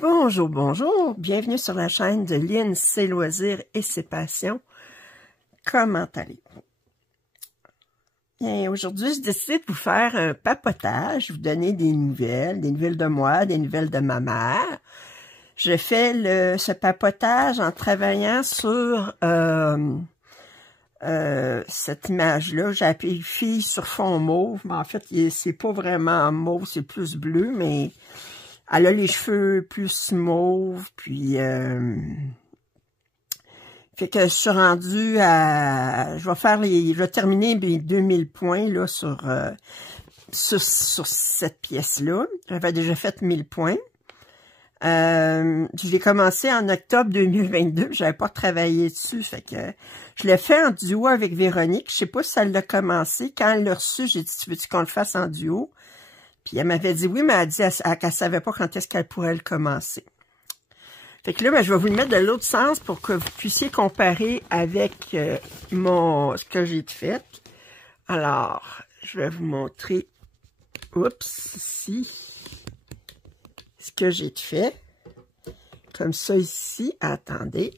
Bonjour, bonjour, bienvenue sur la chaîne de Lynn, ses loisirs et ses passions. Comment allez-vous? Bien, aujourd'hui, je décide de vous faire un papotage, vous donner des nouvelles de moi, des nouvelles de ma mère. Je fais ce papotage en travaillant sur cette image-là. J'ai appelé fille sur fond mauve, mais en fait, c'est pas vraiment mauve, c'est plus bleu, mais elle a les cheveux plus mauves, puis fait que je suis rendue à... Je vais terminer mes 2000 points là sur cette pièce-là. J'avais déjà fait 1000 points. Je l'ai commencé en octobre 2022. J'avais pas travaillé dessus, fait que je l'ai fait en duo avec Véronique. Je sais pas si elle l'a commencé. Quand elle l'a reçu, j'ai dit, tu veux-tu qu'on le fasse en duo? Puis elle m'avait dit oui, mais elle a dit qu'elle savait pas quand est-ce qu'elle pourrait le commencer. Fait que là, ben, je vais vous le mettre de l'autre sens pour que vous puissiez comparer avec ce que j'ai fait. Alors, je vais vous montrer, ici, ce que j'ai fait. Comme ça ici, attendez.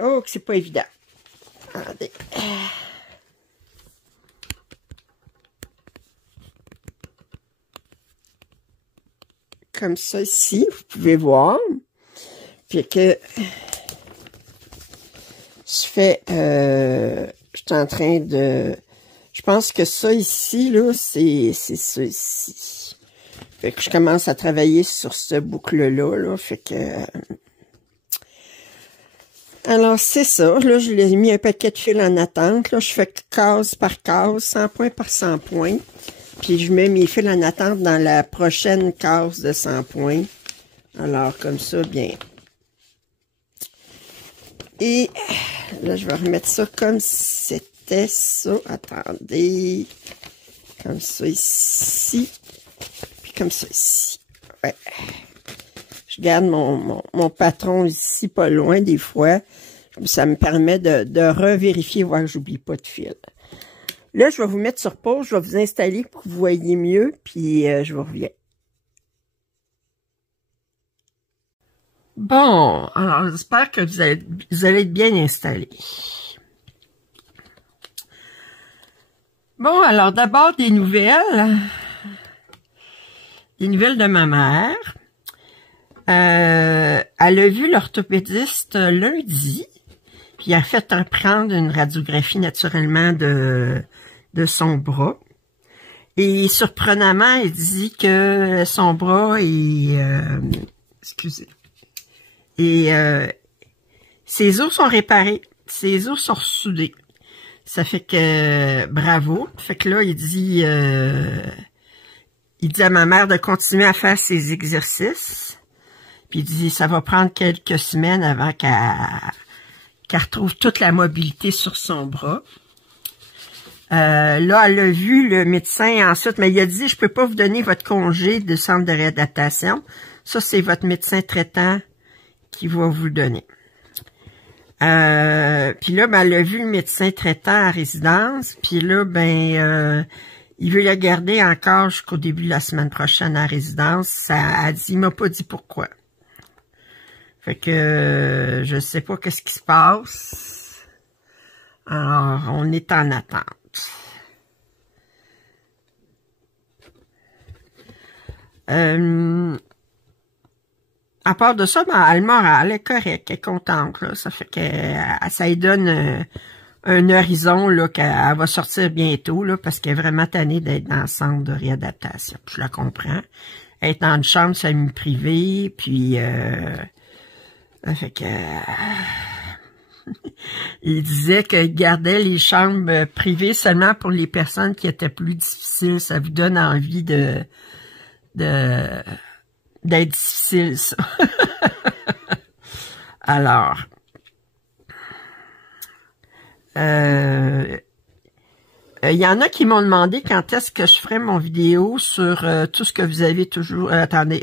Oh, que c'est pas évident. Attendez. Comme ça ici, vous pouvez voir. Puis que je suis en train de... Je pense que ça ici, là, c'est ça ici. Fait que je commence à travailler sur ce boucle-là, là. Fait que... Alors, c'est ça. Là, je l'ai mis un paquet de fils en attente. Là, je fais case par case, 100 points par 100 points. Puis, je mets mes fils en attente dans la prochaine case de 100 points. Alors, comme ça, bien. Et là, je vais remettre ça comme si c'était ça. Attendez. Comme ça ici. Puis comme ça ici. Ouais. Je garde mon patron ici, pas loin des fois. Ça me permet de revérifier, voir que j'oublie pas de fil. Là, je vais vous mettre sur pause. Je vais vous installer pour que vous voyez mieux. Puis, je vous reviens. Bon, alors j'espère que vous allez être bien installés. Bon, alors d'abord des nouvelles. Des nouvelles de ma mère. Elle a vu l'orthopédiste lundi, puis elle a fait prendre une radiographie naturellement de son bras. Et surprenamment, elle dit que son bras est... excusez. Et ses os sont réparés, ses os sont soudés. Ça fait que bravo. Fait que là, il dit à ma mère de continuer à faire ses exercices. Puis il dit ça va prendre quelques semaines avant qu'elle retrouve toute la mobilité sur son bras. Là, elle a vu le médecin ensuite, mais il a dit je peux pas vous donner votre congé de centre de réadaptation. Ça, c'est votre médecin traitant qui va vous le donner. Puis là, ben, elle a vu le médecin traitant à résidence. Puis là, ben, il veut la garder encore jusqu'au début de la semaine prochaine à résidence. Ça a dit, il m'a pas dit pourquoi. Fait que je sais pas qu'est-ce qui se passe. Alors, on est en attente. À part de ça, ben, elle est correcte, elle est contente, là. Ça fait que ça lui donne un horizon là qu'elle va sortir bientôt, là, parce qu'elle est vraiment tannée d'être dans le centre de réadaptation. Puis je la comprends. Elle est dans une chambre semi-privée, puis ça fait que il disait qu'il gardait les chambres privées seulement pour les personnes qui étaient plus difficiles. Ça vous donne envie d'être difficile, ça. Alors, il y en a qui m'ont demandé quand est-ce que je ferais mon vidéo sur tout ce que vous avez toujours... attendez,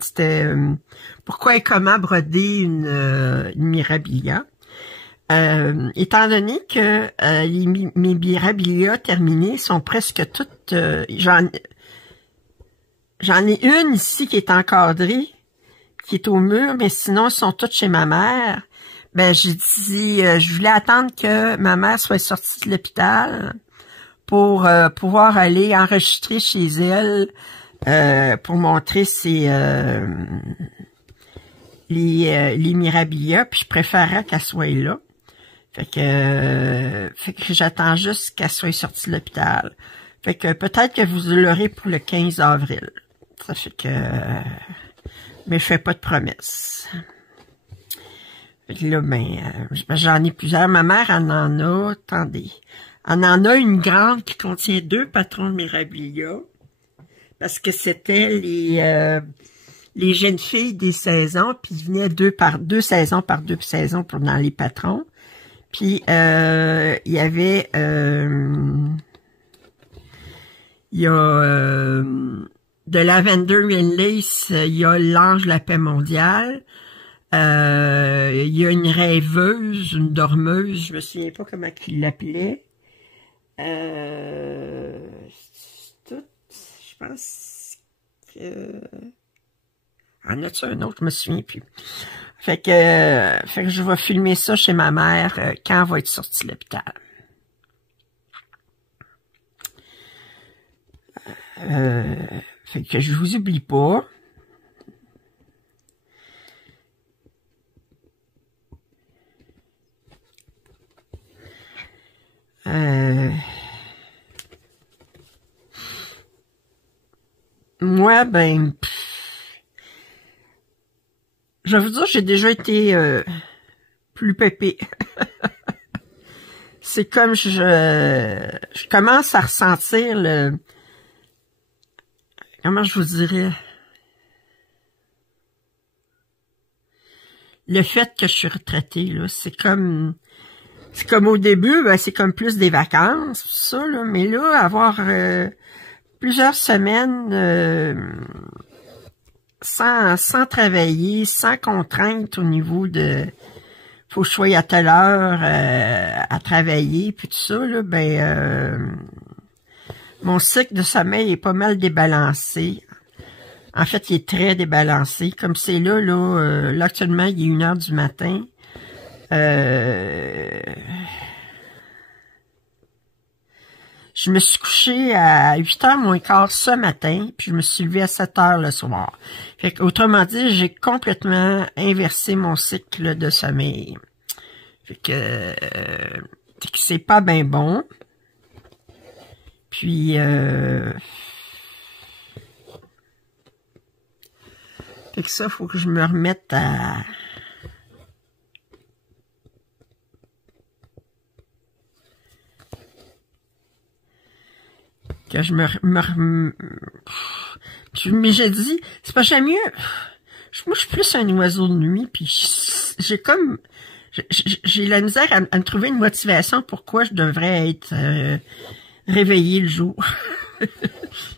c'était pourquoi et comment broder une mirabilia. Étant donné que mes mirabilia terminées sont presque toutes... J'en ai une ici qui est encadrée, qui est au mur, mais sinon, ils sont toutes chez ma mère. Ben, j'ai dit, je voulais attendre que ma mère soit sortie de l'hôpital pour pouvoir aller enregistrer chez elle pour montrer les Mirabilia, puis je préférerais qu'elle soit là. Fait que j'attends juste qu'elle soit sortie de l'hôpital. Fait que peut-être que vous l'aurez pour le 15 avril. Ça fait que... mais je fais pas de promesses. Fait que là, j'en ai plusieurs. Ma mère, elle en a, attendez. Elle en a une grande qui contient 2 patrons de Mirabilia. Parce que c'était les jeunes filles des saisons, puis ils venaient 2 saisons par 2 saisons pour dans les patrons. Puis il y avait il y a de Lavender and Lace, il y a l'Ange de la paix mondiale. Il y a une rêveuse, une dormeuse, je me souviens pas comment il l'appelait. C'est tout, je pense que... En a-tu un autre? Je me souviens plus. Fait que je vais filmer ça chez ma mère quand elle va être sortie de l'hôpital. Fait que je vous oublie pas. Moi, je vais vous dire, j'ai déjà été plus pépé. C'est comme je commence à ressentir le... Comment je vous dirais? Le fait que je suis retraitée, là, c'est comme au début, c'est comme plus des vacances, ça, là, mais là, avoir plusieurs semaines sans travailler, sans contrainte au niveau de faut que je sois à telle heure à travailler, puis tout ça, là, mon cycle de sommeil est pas mal débalancé. En fait, il est très débalancé. Comme c'est là, actuellement, il est 1h du matin. Je me suis couchée à 8h moins quart ce matin, puis je me suis levée à 7h le soir. Fait que, autrement dit, j'ai complètement inversé mon cycle de sommeil. Fait que c'est pas bien bon. Puis, fait que ça, faut que je me remette à... Que je mais j'ai dit, c'est pas jamais mieux. Moi, je suis plus un oiseau de nuit, puis j'ai la misère à me trouver une motivation pourquoi je devrais être réveillée le jour,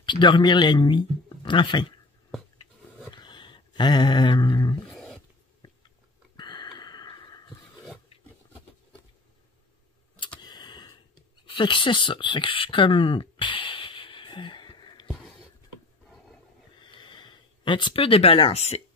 puis dormir la nuit. Enfin. Fait que c'est ça. Fait que je suis comme... un petit peu débalancée.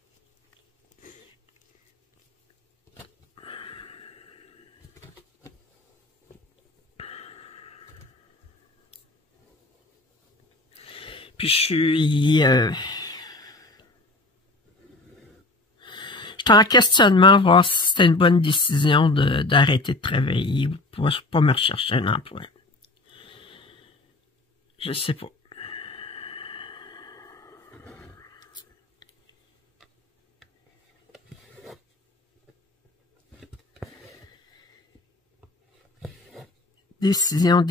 Puis je suis en questionnement, voir si c'était une bonne décision d'arrêter de travailler ou pas me rechercher un emploi. Je sais pas. Décision.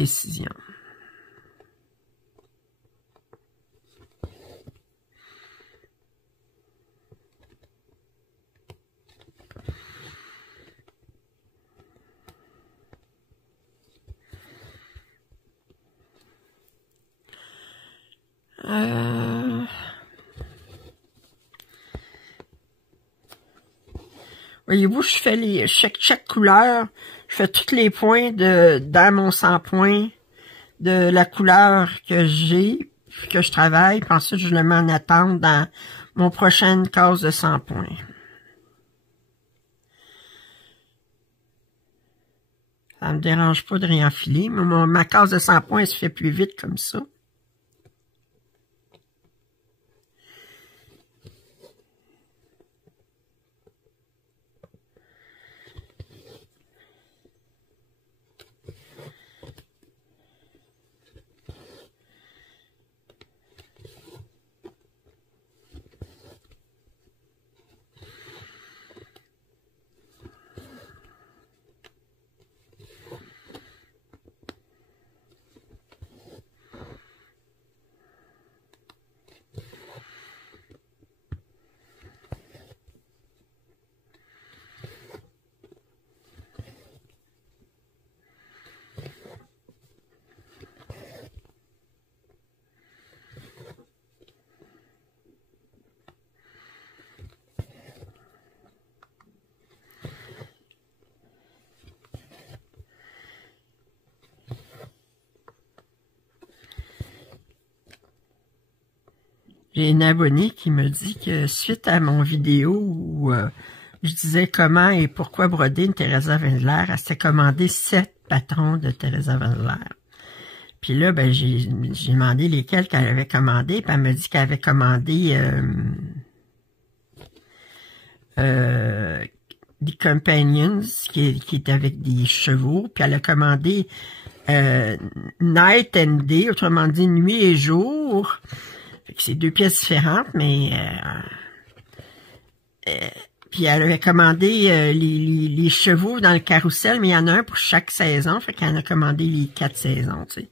Voyez-vous, je fais chaque couleur, je fais tous les points dans mon 100 points de la couleur que j'ai, que je travaille, puis ensuite je le mets en attente dans mon prochaine case de 100 points. Ça me dérange pas de réenfiler, mais ma case de 100 points elle se fait plus vite comme ça. J'ai une abonnée qui me dit que suite à mon vidéo où je disais comment et pourquoi broder une Teresa Wendler, elle s'est commandé 7 patrons de Teresa Wendler. Puis là, ben j'ai demandé lesquels qu'elle avait commandé, puis elle me dit qu'elle avait commandé des Companions, qui est avec des chevaux, puis elle a commandé Night and Day, autrement dit nuit et jour. C'est 2 pièces différentes, mais puis elle avait commandé les chevaux dans le carrousel, mais il y en a un pour chaque saison, fait qu'elle en a commandé les 4 saisons, tu sais.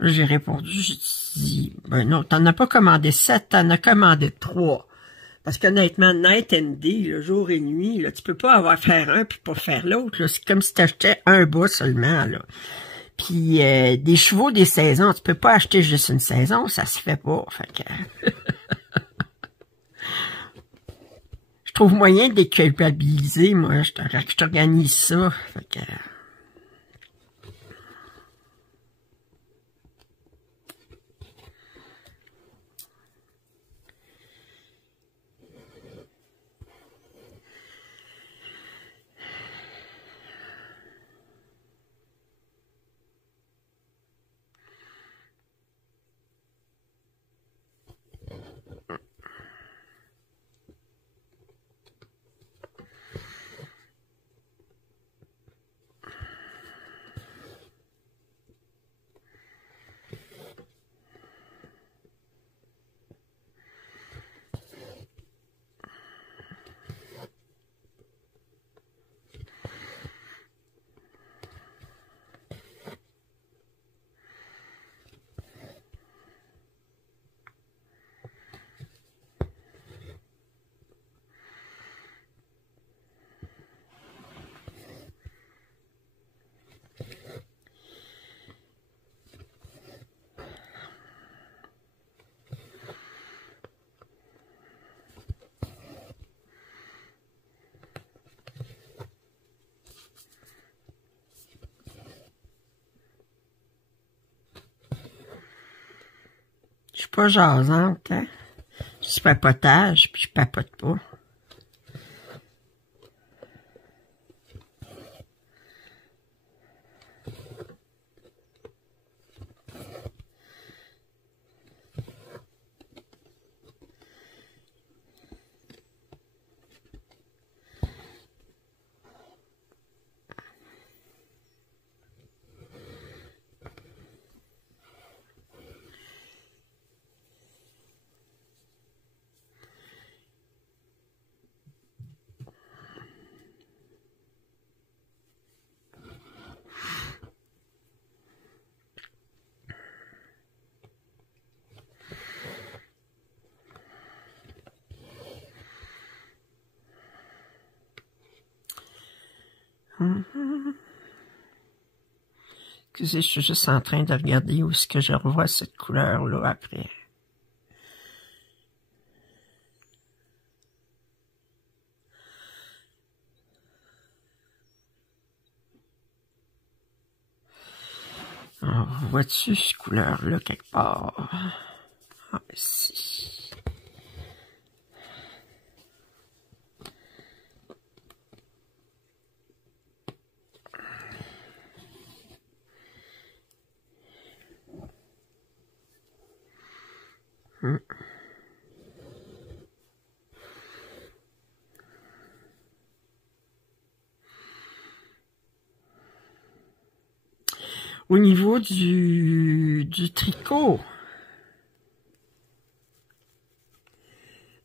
J'ai répondu, j'ai dit, ben non, t'en as pas commandé 7, t'en as commandé 3. Parce qu'honnêtement, night and day, le jour et nuit, là, tu peux pas avoir faire un puis pas faire l'autre, c'est comme si t'achetais un bas seulement, là. Puis des chevaux des saisons, tu peux pas acheter juste une saison, ça se fait pas. Fait que je trouve moyen de déculpabiliser, moi, je t'organise ça. Fait que je suis pas jasante, hein. Je suis papotage, puis je papote pas. Excusez, je suis juste en train de regarder où est-ce que je revois cette couleur-là après. Alors, vois-tu cette couleur-là quelque part? Ah, si. Au niveau du tricot,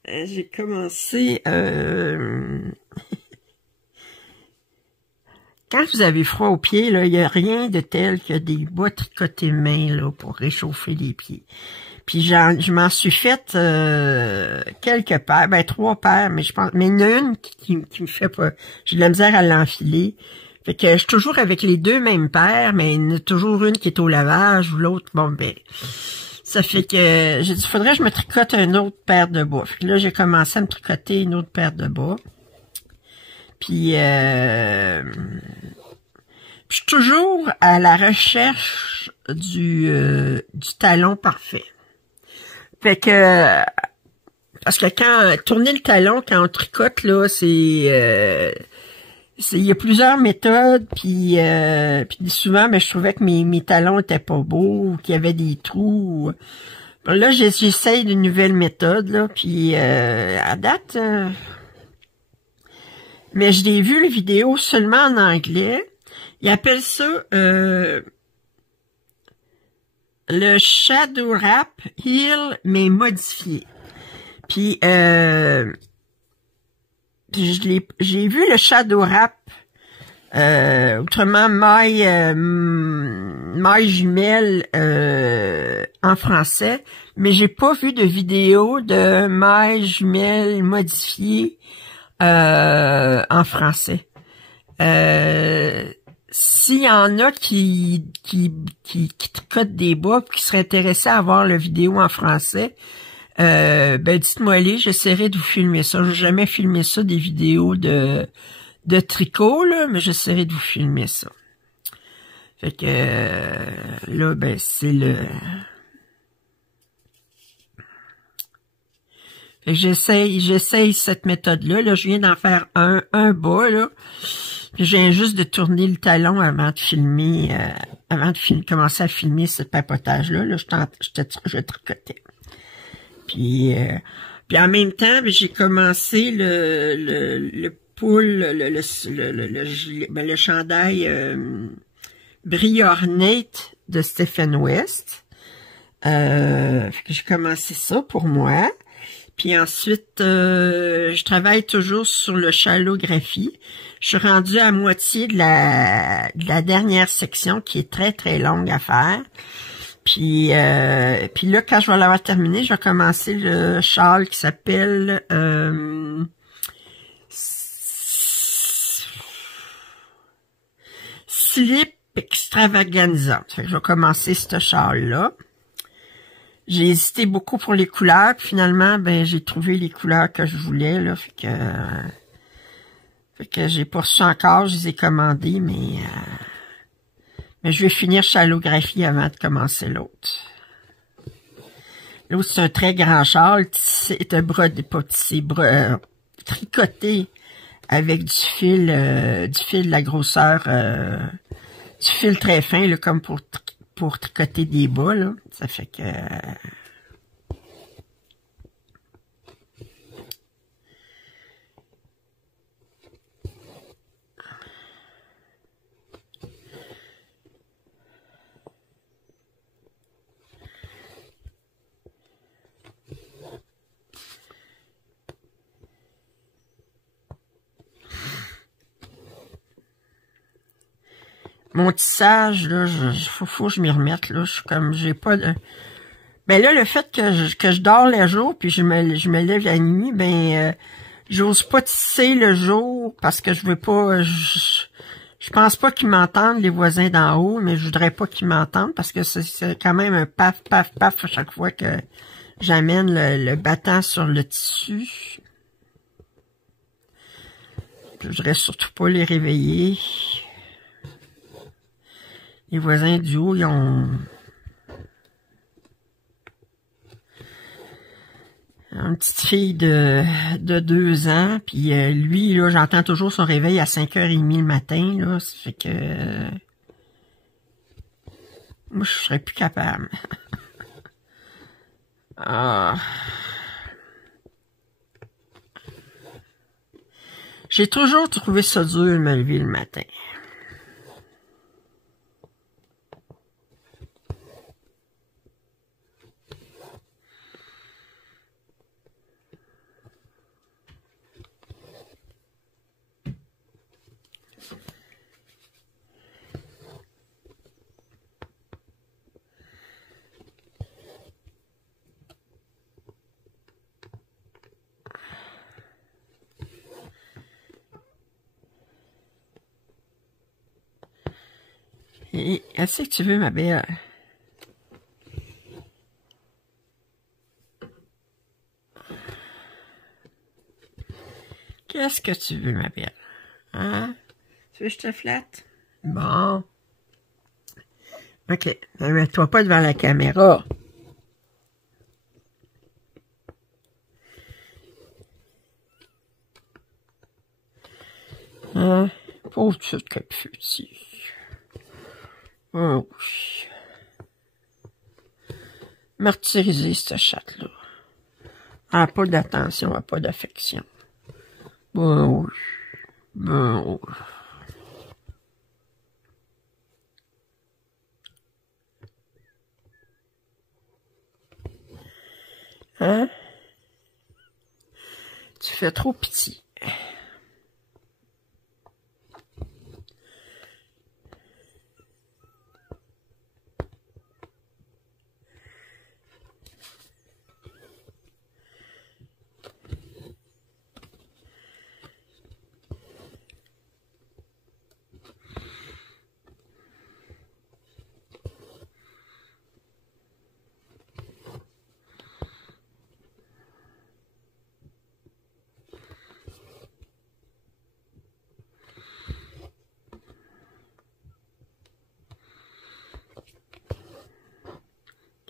j'ai commencé... Quand vous avez froid aux pieds, là, il n'y a rien de tel que des bas tricotés main là, pour réchauffer les pieds. Puis je m'en suis fait quelques paires, ben 3 paires, mais je pense, mais il y en a une qui me fait pas. J'ai de la misère à l'enfiler. Fait que je suis toujours avec les 2 mêmes paires, mais il y en a toujours une qui est au lavage ou l'autre, bon ben. Ça fait que j'ai dit, faudrait que je me tricote une autre paire de bas. Fait que là, j'ai commencé à me tricoter une autre paire de bas. Puis je suis toujours à la recherche du talon parfait. Fait que parce que quand tourner le talon quand on tricote là, il y a plusieurs méthodes, puis souvent mais je trouvais que mes talons étaient pas beaux, qu'il y avait des trous. Bon, là j'essaye de nouvelles méthodes là, puis à date mais je l'ai vu, la vidéo, seulement en anglais. Ils appellent ça le Shadow Wrap Heel, mais modifié. Puis, j'ai vu le Shadow Wrap, autrement maille jumelle en français, mais j'ai pas vu de vidéo de maille jumelle modifiée en français. S'il y en a qui tricotent des bas et qui seraient intéressés à voir la vidéo en français, ben dites-moi-les, j'essaierai de vous filmer ça. J'ai jamais filmé ça, des vidéos de tricot, là, mais j'essaierai de vous filmer ça. Fait que là, ben c'est le... J'essaye cette méthode-là. Là, je viens d'en faire un bas, là. Puis je viens juste de tourner le talon avant de filmer, commencer à filmer ce papotage-là. Là, je tricotais. Puis en même temps, j'ai commencé le pull, le chandail Briornate de Stephen West. J'ai commencé ça pour moi. Puis ensuite, je travaille toujours sur le chalographie. Je suis rendue à moitié de la dernière section qui est très, très longue à faire. Puis là, quand je vais l'avoir terminé, je vais commencer le châle qui s'appelle Slip Extravaganza. Fait que je vais commencer ce châle-là. J'ai hésité beaucoup pour les couleurs, puis finalement, ben j'ai trouvé les couleurs que je voulais, là, fait que j'ai pas reçu encore, je les ai commandés, mais je vais finir chalographie avant de commencer l'autre. L'autre, c'est un très grand châle, c'est un brodé, pas tissé, tricoté avec du fil de la grosseur, du fil très fin, là, comme pour tricoter des bas, là. Ça fait que... Mon tissage, là, faut que je m'y remette, là. Je suis comme, j'ai pas de... Ben là, le fait que je dors le jour, puis je me lève la nuit, ben, j'ose pas tisser le jour, parce que je veux pas... Je pense pas qu'ils m'entendent, les voisins d'en haut, mais je voudrais pas qu'ils m'entendent, parce que c'est quand même un paf, paf, paf à chaque fois que j'amène le battant sur le tissu. Je voudrais surtout pas les réveiller. Les voisins du haut, ils ont une petite fille de 2 ans, puis lui, là, j'entends toujours son réveil à 5h30 le matin, là, ça fait que... moi, je serais plus capable. Ah... J'ai toujours trouvé ça dur de me lever le matin. Et qu'est-ce que tu veux, ma belle? Qu'est-ce que tu veux, ma belle? Hein? Tu veux que je te flatte? Bon. OK. Ne mets-toi pas devant la caméra. Hein? Pauvre petite caputie. Oh oui. Martyriser cette chatte-là. Elle n'a pas d'attention, elle n'a pas d'affection. Bon oui. Bon oui. Hein? Tu fais trop pitié.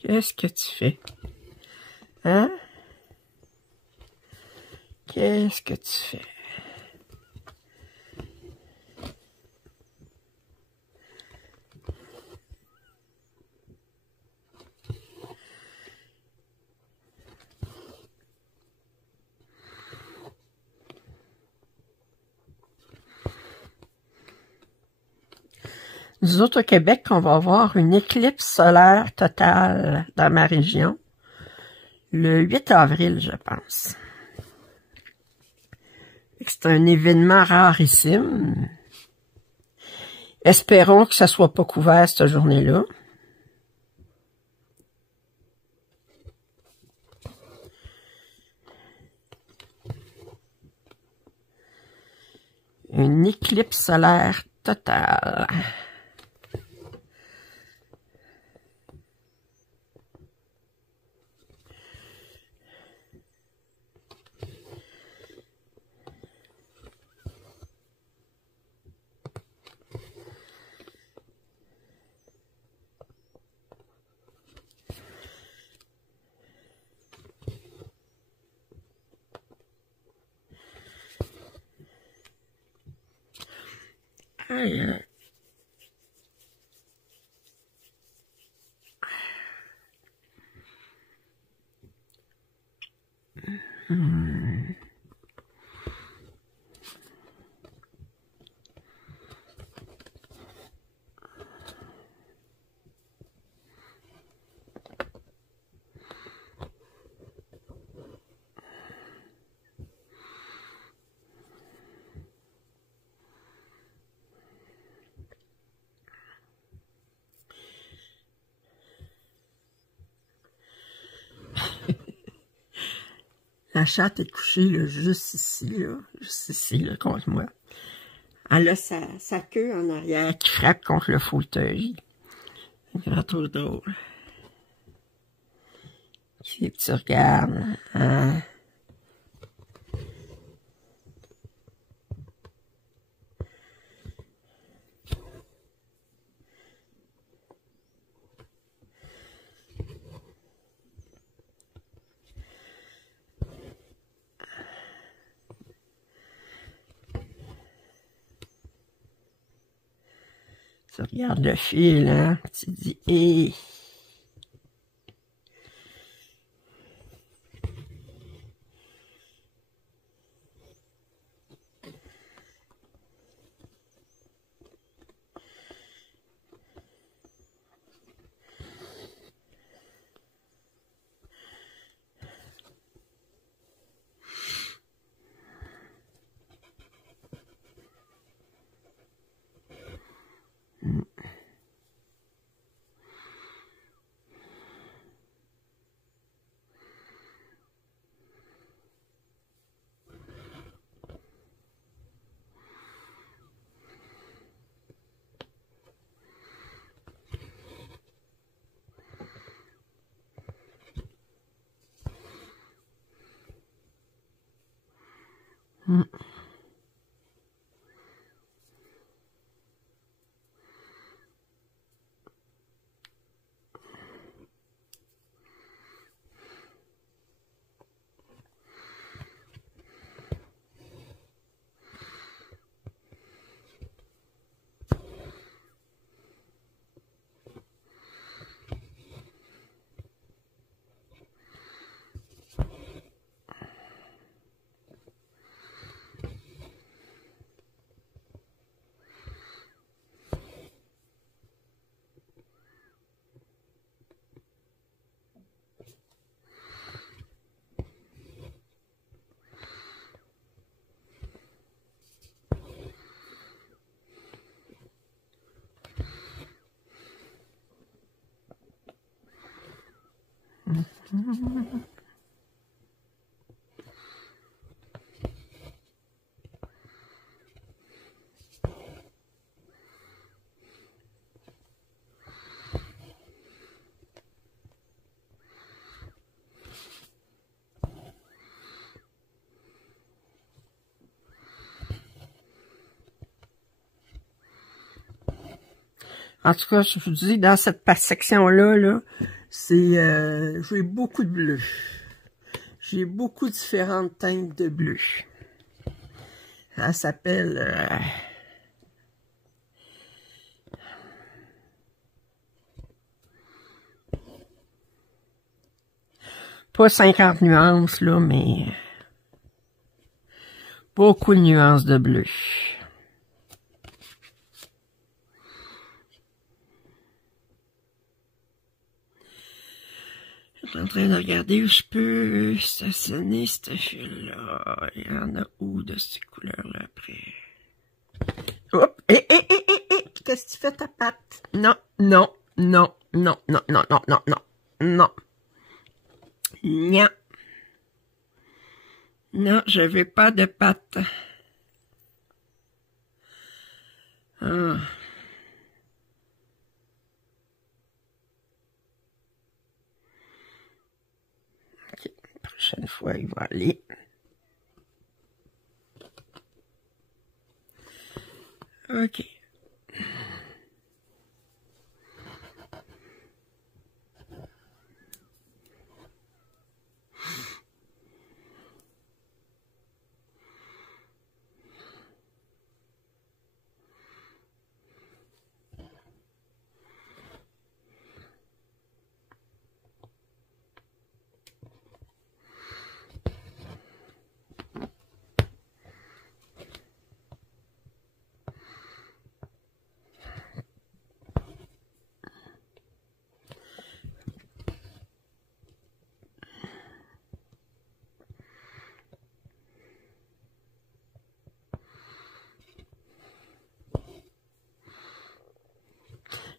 Qu'est-ce que tu fais? Hein? Qu'est-ce que tu fais? Nous autres, au Québec, on va avoir une éclipse solaire totale dans ma région, le 8 avril, je pense. C'est un événement rarissime. Espérons que ça soit pas couvert cette journée-là. Une éclipse solaire totale. Aïe, aïe. La chatte est couchée là, juste ici, là, contre moi. Elle a sa queue en arrière qui frappe contre le fauteuil. C'est trop drôle. Si tu regardes, hein? Tu regardes le fil, hein, tu dis, hé. En tout cas, je vous dis, dans cette section-là, là, c'est j'ai beaucoup de bleu. J'ai beaucoup de différentes teintes de bleu. Ça s'appelle... pas 50 nuances, là, mais... beaucoup de nuances de bleu. Je suis en train de regarder où je peux stationner ce fil-là. Il y en a où de ces couleurs-là après? Hop! Qu'est-ce que tu fais ta patte? Non, non, non, non, non, non, non, non, non, non. Non. Non, je veux pas de patte. Ah. OK, prochaine fois, il va aller. OK.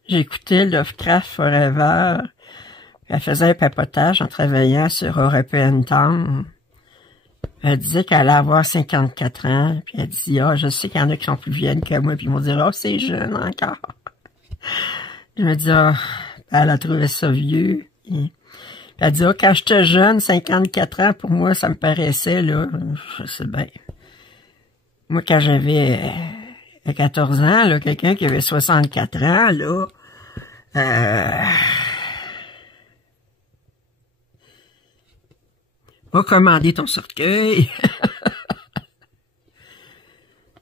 J'écoutais Lovecraft Forever. Elle faisait un papotage en travaillant sur European Town. Elle disait qu'elle allait avoir 54 ans. Puis elle dit, ah, je sais qu'il y en a qui sont plus vieilles que moi. Puis ils vont dire, oh, c'est jeune encore. Je me dis, ah, elle a trouvé ça vieux. Puis elle dit, ah, quand j'étais jeune, 54 ans, pour moi, ça me paraissait, là, je sais bien. Moi, quand j'avais 14 ans, là, quelqu'un qui avait 64 ans, là, va commander ton cercueil.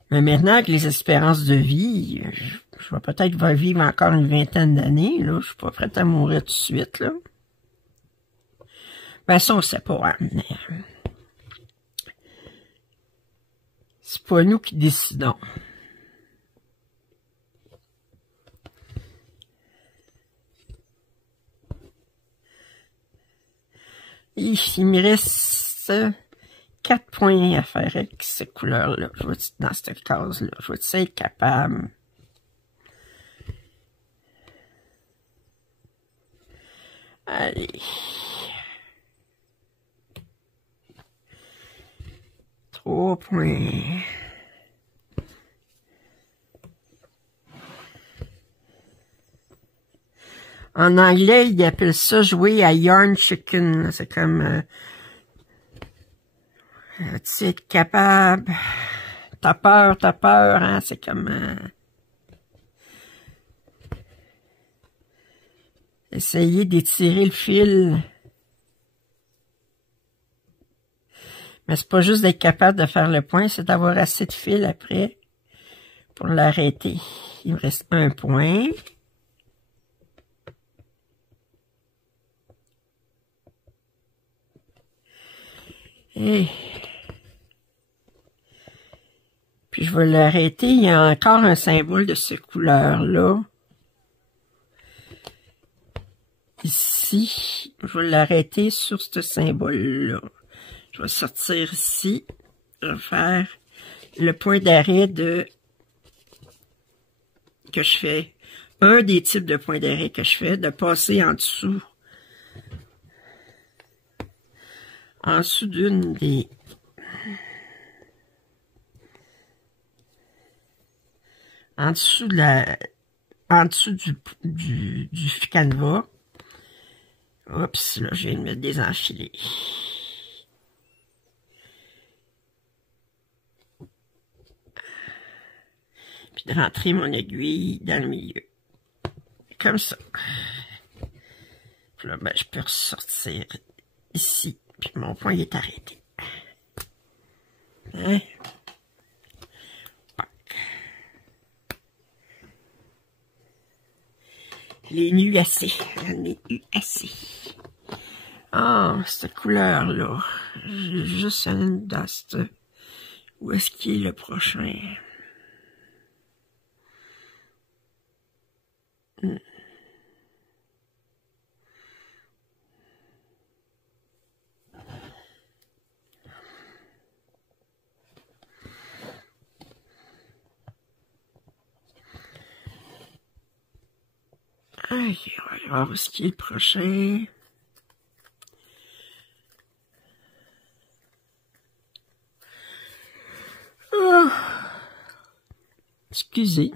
Mais maintenant, avec les espérances de vie, Je vais peut-être vivre encore une vingtaine d'années, là. Je suis pas prête à mourir tout de suite, là. Ben, ça, on sait pas, hein, mais... C'est pas nous qui décidons. Il me reste 4 points à faire avec cette couleur-là. Je vais dans cette case-là. Je vais être capable. Allez. Trois points. En anglais, ils appellent ça jouer à Yarn Chicken. C'est comme... tu sais, être capable... T'as peur, hein? C'est comme... essayer d'étirer le fil. Mais c'est pas juste d'être capable de faire le point, c'est d'avoir assez de fil après pour l'arrêter. Il me reste un point. Et... puis je vais l'arrêter. Il y a encore un symbole de cette couleur-là. Ici, je vais l'arrêter sur ce symbole-là. Je vais sortir ici. Je vais faire le point d'arrêt que je fais. Un des types de points d'arrêt que je fais, de passer en dessous d'une des... en dessous du canevas. Oups, là, je viens de me désenfiler. Puis de rentrer mon aiguille dans le milieu. Comme ça. Puis là, ben, je peux ressortir ici. Puis mon point est arrêté. Hein? Les nus assez. J'en ai eu assez. Ah, cette couleur-là. J'ai juste une dust. Où est-ce qu'il est le prochain? Ok, on va voir où est-ce qu'il est le prochain. Oh. Excusez.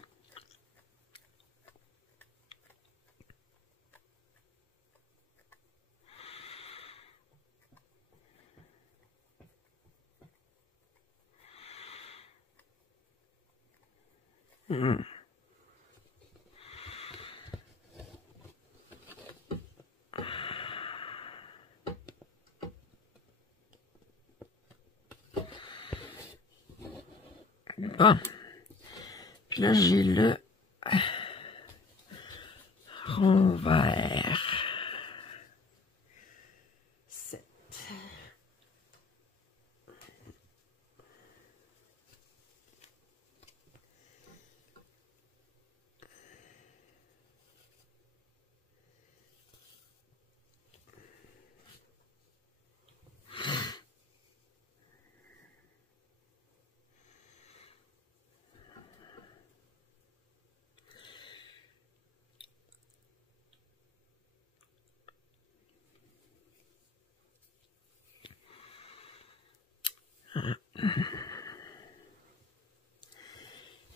Bon. Puis là, j'ai le rond vert. 7.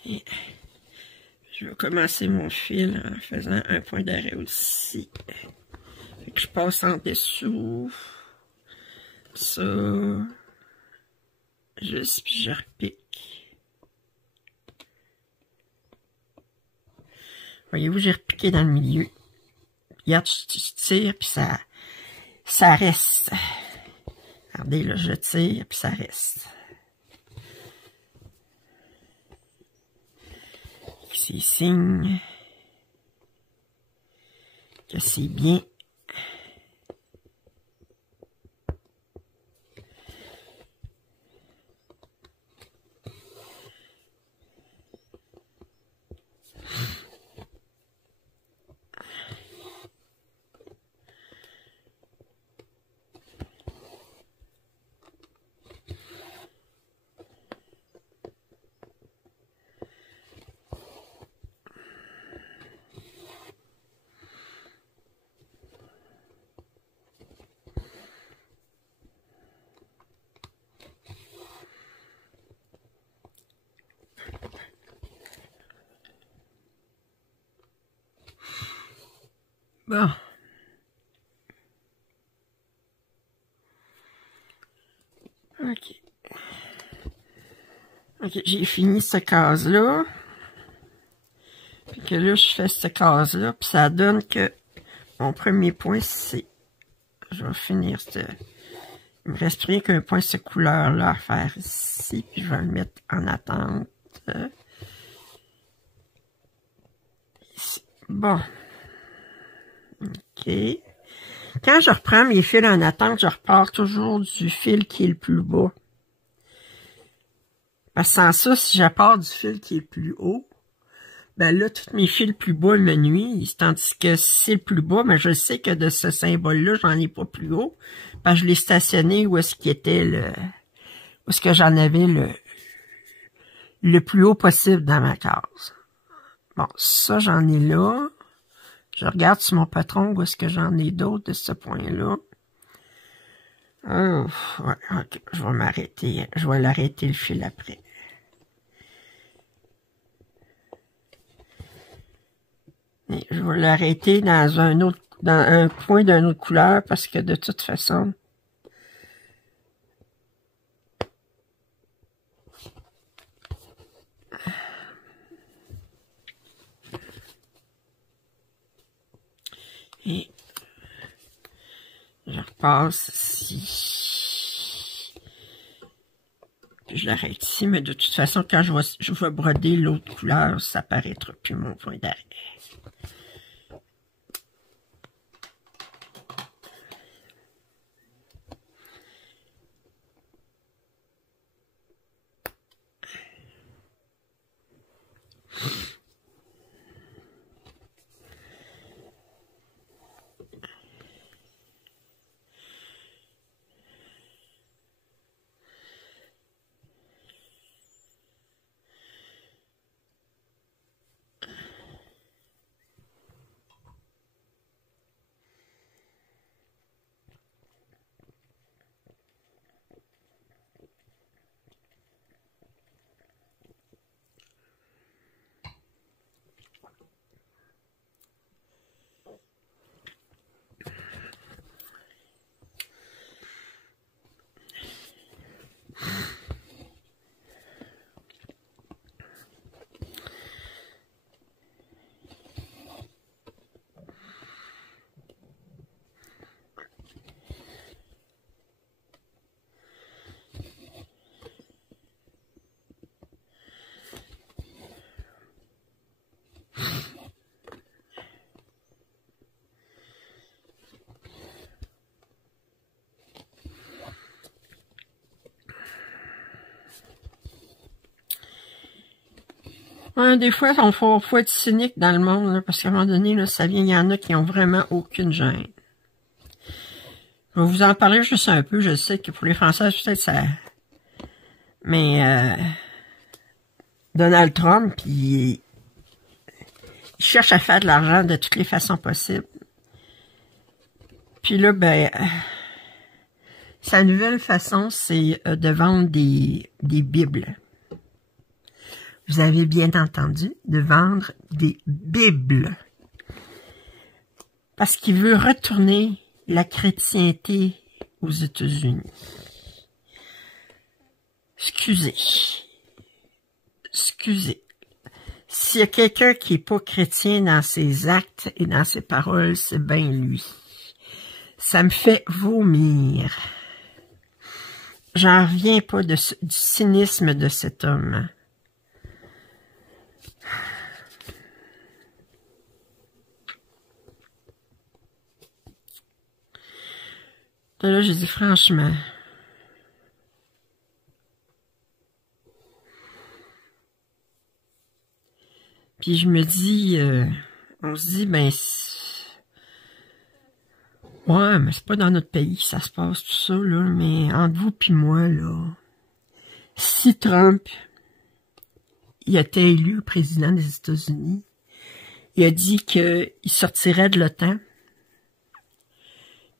Et je vais commencer mon fil en faisant un point d'arrêt aussi. Fait que je passe en dessous. Ça. Juste, puis je repique. Voyez-vous, j'ai repiqué dans le milieu. Regarde, tu tires, puis ça reste. Regardez, là, je tire, puis ça reste. C'est signe que c'est bien. Bon. OK. OK, j'ai fini cette case-là. Puis que là, je fais cette case-là. Puis ça donne que mon premier point, c'est... Je vais finir ce... Il me reste rien qu'un point de cette couleur-là à faire ici. Puis je vais le mettre en attente. Ici. Bon. OK. Quand je reprends mes fils en attente, je repars toujours du fil qui est le plus bas. Parce que sans ça, si je pars du fil qui est le plus haut, ben là, tous mes fils plus bas me nuisent. Tandis que si c'est le plus bas, ben je sais que de ce symbole-là, j'en ai pas plus haut. Parce que je l'ai stationné où est-ce qu'il était où est-ce que j'en avais le plus haut possible dans ma case. Bon, ça, j'en ai là. Je regarde sur mon patron où est-ce que j'en ai d'autres de ce point-là. Oh, ouais, ok, je vais m'arrêter. Je vais l'arrêter le fil après. Et je vais l'arrêter dans un point d'une autre couleur parce que de toute façon, et je repasse ici. Puis je l'arrête ici, mais de toute façon, quand je vais broder l'autre couleur, ça paraîtra plus mon point d'arrêt. Ouais, des fois, faut être cynique dans le monde, là, parce qu'à un moment donné, là, ça vient, il y en a qui ont vraiment aucune gêne. Je vais vous en parler juste un peu, je sais que pour les Français, peut-être ça... Mais, Donald Trump, il cherche à faire de l'argent de toutes les façons possibles. Puis là, ben, sa nouvelle façon, c'est de vendre des Bibles. Vous avez bien entendu, de vendre des Bibles. Parce qu'il veut retourner la chrétienté aux États-Unis. Excusez. S'il y a quelqu'un qui n'est pas chrétien dans ses actes et dans ses paroles, c'est bien lui. Ça me fait vomir. J'en reviens pas du cynisme de cet homme. Là, j'ai dit franchement. Puis je me dis, on se dit, ben, ouais, mais c'est pas dans notre pays que ça se passe tout ça, là, mais entre vous puis moi, là, si Trump, il était élu président des États-Unis, il a dit qu'il sortirait de l'OTAN,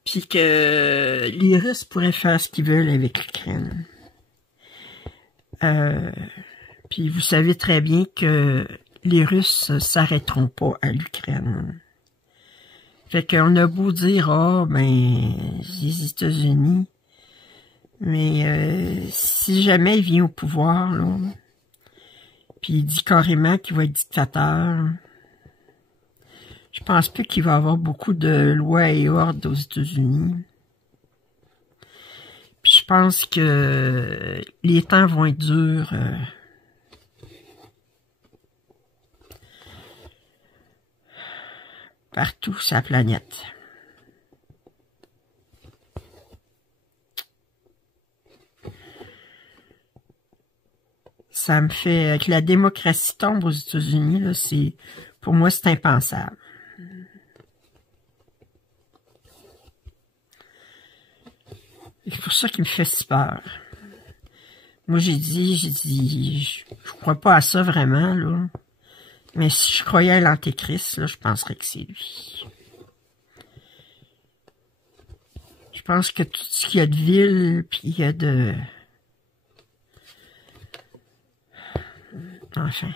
puis que les Russes pourraient faire ce qu'ils veulent avec l'Ukraine. Puis vous savez très bien que les Russes s'arrêteront pas à l'Ukraine. Fait qu'on a beau dire, les États-Unis, mais si jamais il vient au pouvoir, là, puis il dit carrément qu'il va être dictateur, je pense plus qu'il va y avoir beaucoup de lois et ordres aux États-Unis. Puis je pense que les temps vont être durs. Partout sur la planète. Ça me fait... Que la démocratie tombe aux États-Unis, là, pour moi, c'est impensable. C'est pour ça qu'il me fait si peur. Moi, j'ai dit, je crois pas à ça vraiment, là. Mais si je croyais à l'Antéchrist, là, je penserais que c'est lui. Je pense que tout ce qu'il y a de vil, puis il y a de... Enfin.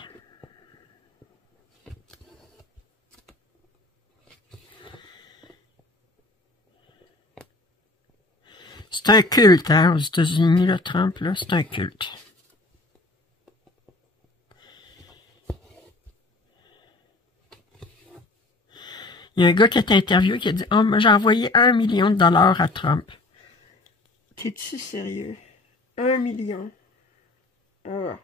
C'est un culte, hein, aux États-Unis, là, Trump, là, c'est un culte. Il y a un gars qui a été interviewé qui a dit « Oh, moi, j'ai envoyé 1 million de dollars à Trump. » T'es-tu sérieux? 1 million. Ah.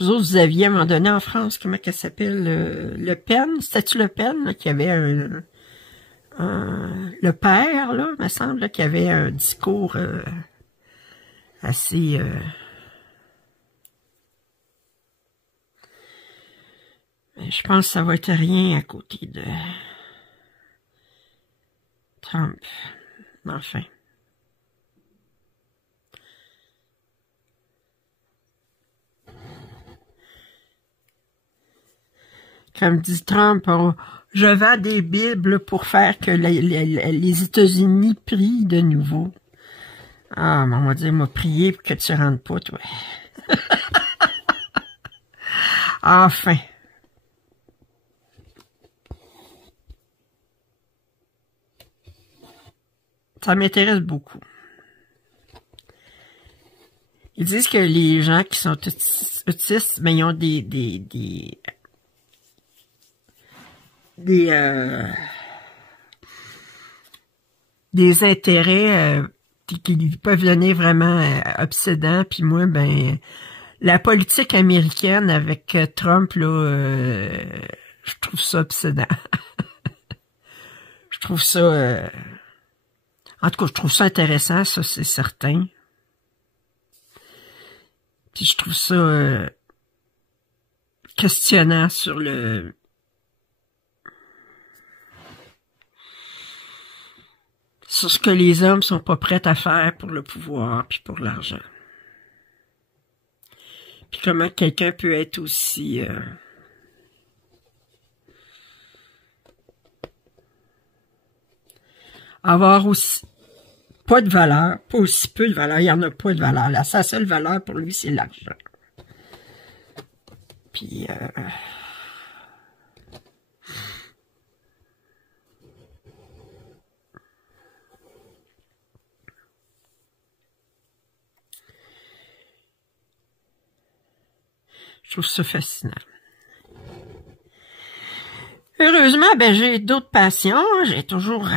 Vous autres, vous aviez à un moment donné en France, comment qu'elle s'appelle, Le Pen, c'était-tu Le Pen, là, qui avait le père, là, me semble, là, qui avait un discours assez... je pense que ça va être rien à côté de Trump. Enfin. Comme dit Trump, je vends des Bibles pour faire que les États-Unis prient de nouveau. Ah, mais on va dire, m'a prié pour que tu rentres pas, toi. Enfin. Ça m'intéresse beaucoup. Ils disent que les gens qui sont autistes, ben, ils ont des intérêts qui peuvent devenir vraiment obsédants. Puis moi, ben, la politique américaine avec Trump, là, je trouve ça obsédant. Je trouve ça... en tout cas, je trouve ça intéressant, ça, c'est certain. Puis je trouve ça questionnant sur ce que les hommes sont pas prêts à faire pour le pouvoir puis pour l'argent. Puis comment quelqu'un peut être aussi... avoir aussi pas de valeur, pas aussi peu de valeur, il n'y en a pas de valeur. Là, sa seule valeur pour lui, c'est l'argent. Puis, trouve ça fascinant. Heureusement, ben j'ai d'autres passions. J'ai toujours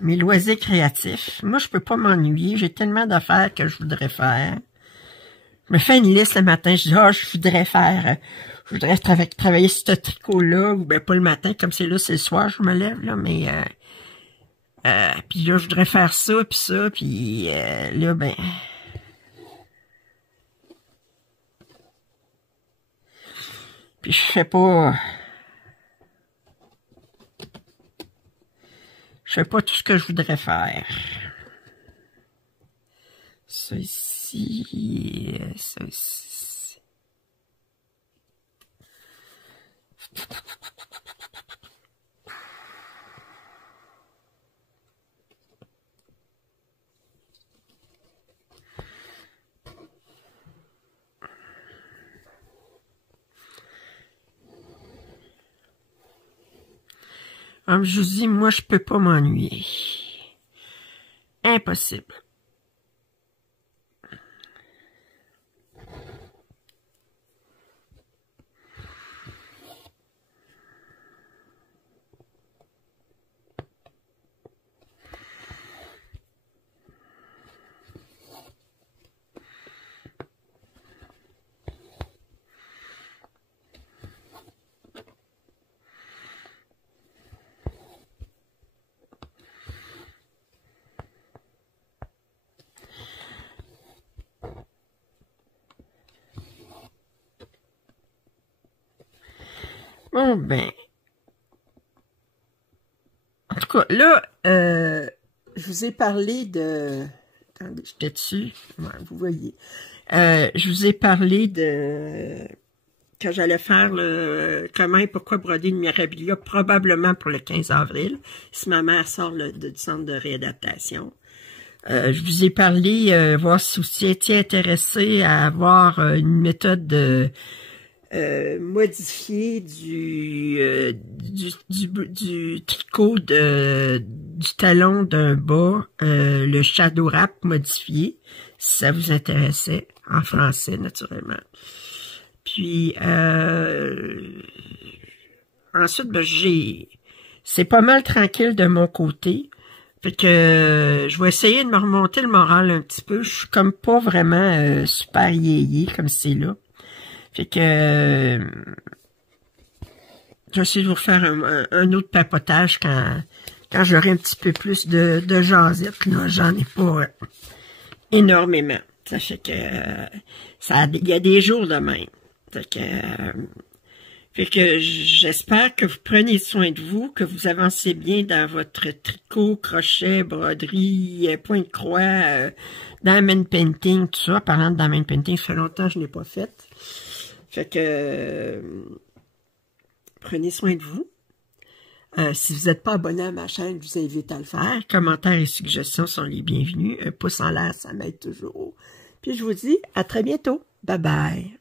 mes loisirs créatifs. Moi, je peux pas m'ennuyer. J'ai tellement d'affaires que je voudrais faire. Je me fais une liste le matin. Je dis, je voudrais travailler sur ce tricot-là. Ou ben pas le matin, comme c'est là, c'est le soir, je me lève, là, mais puis là, je voudrais faire ça, puis là, ben... Puis je fais pas tout ce que je voudrais faire. Ça ici, ça ici. Comme je vous dis, moi, je peux pas m'ennuyer. Impossible. Bon, ben... En tout cas, là, je vous ai parlé de... Attendez, j'étais dessus. Ouais, vous voyez. Je vous ai parlé de... Quand j'allais faire le comment et pourquoi broder une mirabilia, probablement pour le 15 avril, si ma mère sort du centre de réadaptation. Je vous ai parlé, voir si vous étiez intéressé à avoir une méthode de modifier du tricot du talon d'un bas, le shadow wrap modifié, si ça vous intéressait, en français naturellement. Puis ensuite, ben, c'est pas mal tranquille de mon côté. Fait que je vais essayer de me remonter le moral un petit peu. Je suis comme pas vraiment super yéyé comme c'est là. Fait que je vais essayer de vous refaire un autre papotage quand j'aurai un petit peu plus de jasette. Là, j'en ai pas énormément. Ça fait que il y a des jours de même. Fait que j'espère que vous prenez soin de vous, que vous avancez bien dans votre tricot, crochet, broderie, point de croix, diamond painting, tout ça. Parlant de diamond painting, ça fait longtemps que je ne l'ai pas fait. Fait que prenez soin de vous. Si vous n'êtes pas abonné à ma chaîne, je vous invite à le faire. Commentaires et suggestions sont les bienvenus. Un pouce en l'air, ça m'aide toujours. Puis je vous dis à très bientôt. Bye bye.